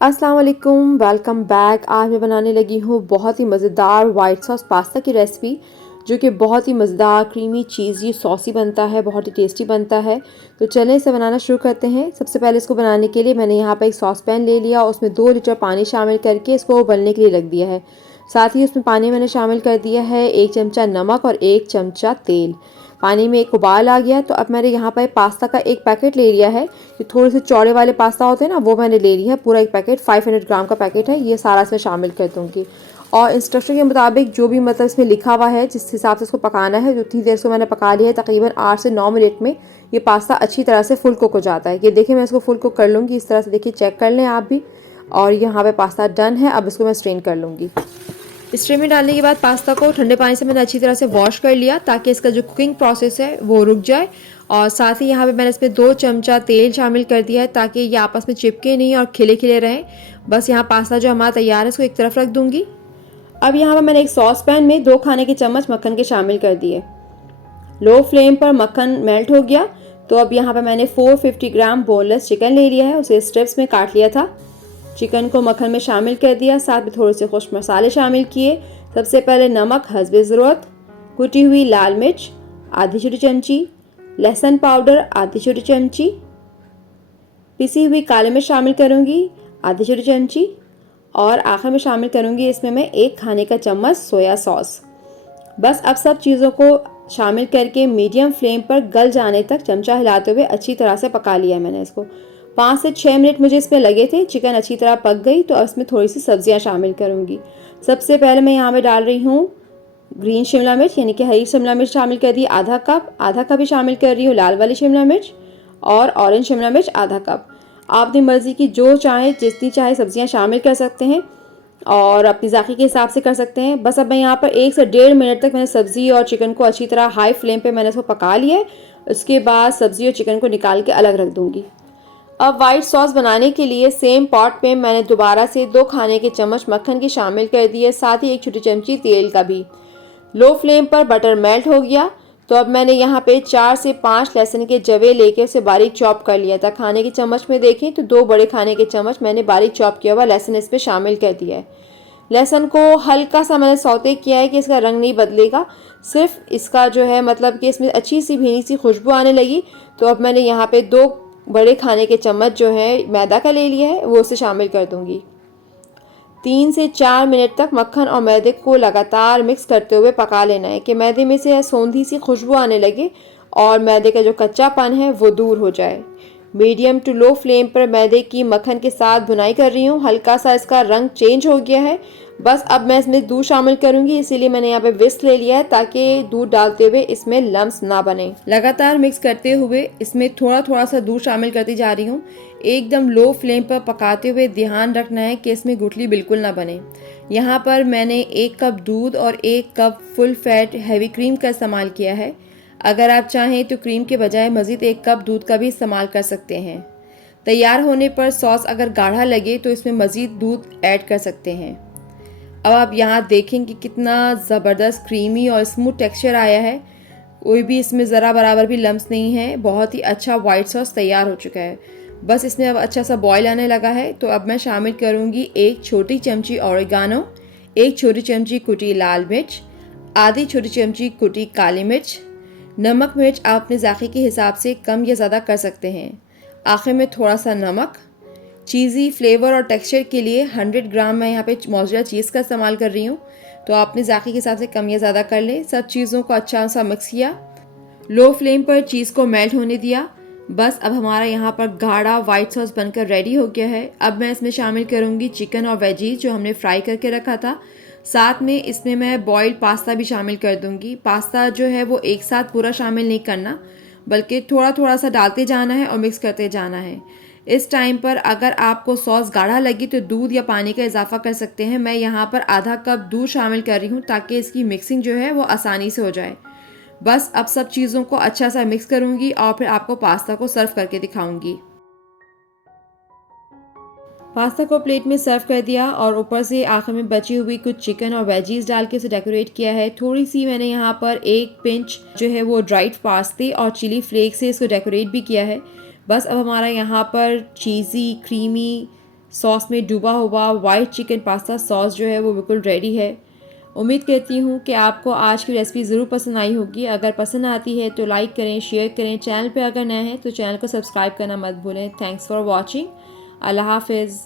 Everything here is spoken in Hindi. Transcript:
अस्सलाम वालेकुम, वेलकम बैक। आज मैं बनाने लगी हूँ बहुत ही मज़ेदार वाइट सॉस पास्ता की रेसिपी, जो कि बहुत ही मज़ेदार क्रीमी चीज़ी सॉसी बनता है, बहुत ही टेस्टी बनता है। तो चलें इसे बनाना शुरू करते हैं। सबसे पहले इसको बनाने के लिए मैंने यहाँ पर एक सॉस पैन ले लिया और उसमें 2 लीटर पानी शामिल करके इसको उबलने के लिए रख दिया है। साथ ही उसमें पानी मैंने शामिल कर दिया है 1 चमचा नमक और 1 चमचा तेल। पानी में एक उबाल आ गया तो अब मैंने यहाँ पर पास्ता का एक पैकेट ले लिया है। जो थोड़े से चौड़े वाले पास्ता होते हैं ना, वो मैंने ले लिया है। पूरा एक पैकेट 500 ग्राम का पैकेट है। ये सारा इसमें शामिल कर दूँगी और इंस्ट्रक्शन के मुताबिक जो भी मतलब इसमें लिखा हुआ है जिस हिसाब से इसको पकाना है, उतनी देर से मैंने पका लिया है। तकरीबन 8 से 9 मिनट में ये पास्ता अच्छी तरह से फुल कुक हो जाता है। ये देखिए मैं इसको फुल कुक कर लूँगी। इस तरह से देखिए चेक कर लें आप भी। और यहाँ पे पास्ता डन है। अब इसको मैं स्ट्रेन कर लूँगी। स्ट्रे में डालने के बाद पास्ता को ठंडे पानी से मैंने अच्छी तरह से वॉश कर लिया ताकि इसका जो कुकिंग प्रोसेस है वो रुक जाए। और साथ ही यहाँ पे मैंने इसमें 2 चमचा तेल शामिल कर दिया है ताकि ये आपस में चिपके नहीं और खिले खिले रहें। बस यहाँ पास्ता जो हमारा तैयार है इसको एक तरफ रख दूँगी। अब यहाँ पर मैंने एक सॉस पैन में 2 खाने के चम्मच मक्खन के शामिल कर दिए। लो फ्लेम पर मक्खन मेल्ट हो गया तो अब यहाँ पर मैंने 450 ग्राम बोनलेस चिकन ले लिया है। उसे स्ट्रिप्स में काट लिया था। चिकन को मक्खन में शामिल कर दिया। साथ में थोड़े से खुश्क मसाले शामिल किए। सबसे पहले नमक हस्बे ज़रूरत, कुटी हुई लाल मिर्च आधी छोटी चमची, लहसुन पाउडर आधी छोटी चमची, पिसी हुई काली मिर्च शामिल करूँगी आधी छोटी चमची और आखिर में शामिल करूँगी इसमें मैं 1 खाने का चम्मच सोया सॉस। बस अब सब चीज़ों को शामिल करके मीडियम फ्लेम पर गल जाने तक चमचा हिलाते हुए अच्छी तरह से पका लिया मैंने इसको। 5 से 6 मिनट मुझे इसमें लगे थे। चिकन अच्छी तरह पक गई तो इसमें थोड़ी सी सब्जियां शामिल करूंगी। सबसे पहले मैं यहाँ पे डाल रही हूँ ग्रीन शिमला मिर्च, यानी कि हरी शिमला मिर्च शामिल कर दी आधा कप ही शामिल कर रही हूँ लाल वाली शिमला मिर्च, और ऑरेंज शिमला मिर्च आधा कप। आप अपनी मर्ज़ी की जो चाहे जितनी चाहे सब्जियाँ शामिल कर सकते हैं और अपनी ज़ायक़े के हिसाब से कर सकते हैं। बस अब मैं यहाँ पर 1 से 1.5 मिनट तक मैंने सब्ज़ी और चिकन को अच्छी तरह हाई फ्लेम पे मैंने इसको पका लिया है। उसके बाद सब्ज़ी और चिकन को निकाल के अलग रख दूँगी। अब वाइट सॉस बनाने के लिए सेम पॉट में मैंने दोबारा से 2 खाने के चम्मच मक्खन की शामिल कर दिए, साथ ही 1 छोटी चमची तेल का भी। लो फ्लेम पर बटर मेल्ट हो गया तो अब मैंने यहाँ पे 4 से 5 लहसुन के जवे लेके उसे बारीक चॉप कर लिया था। खाने के चम्मच में देखें तो 2 बड़े खाने के चम्मच मैंने बारीक चॉप किया हुआ लहसुन इस पर शामिल कर दिया है। लहसुन को हल्का सा मैंने सौते किया है कि इसका रंग नहीं बदलेगा, सिर्फ इसका जो है मतलब कि इसमें अच्छी सी भीनी सी खुशबू आने लगी। तो अब मैंने यहाँ पे 2 बड़े खाने के चम्मच जो है मैदा का ले लिया है वो उसे शामिल कर दूंगी। 3 से 4 मिनट तक मक्खन और मैदे को लगातार मिक्स करते हुए पका लेना है कि मैदे में से सौंधी सी खुशबू आने लगे और मैदे का जो कच्चापन है वो दूर हो जाए। मीडियम टू लो फ्लेम पर मैदे की मक्खन के साथ भुनाई कर रही हूँ। हल्का सा इसका रंग चेंज हो गया है। बस अब मैं इसमें दूध शामिल करूंगी, इसीलिए मैंने यहाँ पे विस्क ले लिया है ताकि दूध डालते हुए इसमें लम्स ना बने। लगातार मिक्स करते हुए इसमें थोड़ा थोड़ा सा दूध शामिल करती जा रही हूँ। एकदम लो फ्लेम पर पकाते हुए ध्यान रखना है कि इसमें गुठली बिल्कुल ना बने। यहाँ पर मैंने 1 कप दूध और 1 cup full fat heavy cream का इस्तेमाल किया है। अगर आप चाहें तो क्रीम के बजाय मज़ीद 1 कप दूध का भी इस्तेमाल कर सकते हैं। तैयार होने पर सॉस अगर गाढ़ा लगे तो इसमें मज़ीद दूध ऐड कर सकते हैं। अब आप यहाँ देखें कि कितना ज़बरदस्त क्रीमी और स्मूथ टेक्सचर आया है। कोई भी इसमें ज़रा बराबर भी लम्स नहीं है। बहुत ही अच्छा वाइट सॉस तैयार हो चुका है। बस इसमें अब अच्छा सा बॉयल आने लगा है तो अब मैं शामिल करूँगी 1 छोटी चमची ऑरिगानो, 1 छोटी चमची कुटी लाल मिर्च, आधी छोटी चमची कुटी काली मिर्च। नमक मिर्च आप अपने ज़ायक़े के हिसाब से कम या ज़्यादा कर सकते हैं। आखिर में थोड़ा सा नमक। चीज़ी फ्लेवर और टेक्सचर के लिए 100 ग्राम मैं यहाँ पे मोज़रेला चीज़ का इस्तेमाल कर रही हूँ, तो आप अपने ज़ायक़े के हिसाब से कम या ज़्यादा कर लें। सब चीज़ों को अच्छा सा मिक्स किया। लो फ्लेम पर चीज़ को मेल्ट होने दिया। बस अब हमारा यहाँ पर गाढ़ा वाइट सॉस बनकर रेडी हो गया है। अब मैं इसमें शामिल करूँगी चिकन और वेजीज जो हमने फ्राई करके रखा था। साथ में इसमें मैं बॉइल्ड पास्ता भी शामिल कर दूँगी। पास्ता जो है वो एक साथ पूरा शामिल नहीं करना, बल्कि थोड़ा थोड़ा सा डालते जाना है और मिक्स करते जाना है। इस टाइम पर अगर आपको सॉस गाढ़ा लगी तो दूध या पानी का इजाफा कर सकते हैं। मैं यहाँ पर आधा कप दूध शामिल कर रही हूँ ताकि इसकी मिक्सिंग जो है वो आसानी से हो जाए। बस अब सब चीज़ों को अच्छा सा मिक्स करूँगी और फिर आपको पास्ता को सर्व करके दिखाऊंगी। पास्ता को प्लेट में सर्व कर दिया और ऊपर से आखिर में बची हुई कुछ चिकन और वेजीज डाल के उसे डेकोरेट किया है। थोड़ी सी मैंने यहाँ पर 1 पिंच जो है वो ड्राइड पास्ते और चिली फ्लेक्स से इसको डेकोरेट भी किया है। बस अब हमारा यहाँ पर चीज़ी क्रीमी सॉस में डूबा हुआ वाइट चिकन पास्ता सॉस जो है वो बिल्कुल रेडी है। उम्मीद करती हूँ कि आपको आज की रेसिपी ज़रूर पसंद आई होगी। अगर पसंद आती है तो लाइक करें, शेयर करें। चैनल पे अगर नए हैं तो चैनल को सब्सक्राइब करना मत भूलें। Thanks for watching. अल्लाह हाफिज़।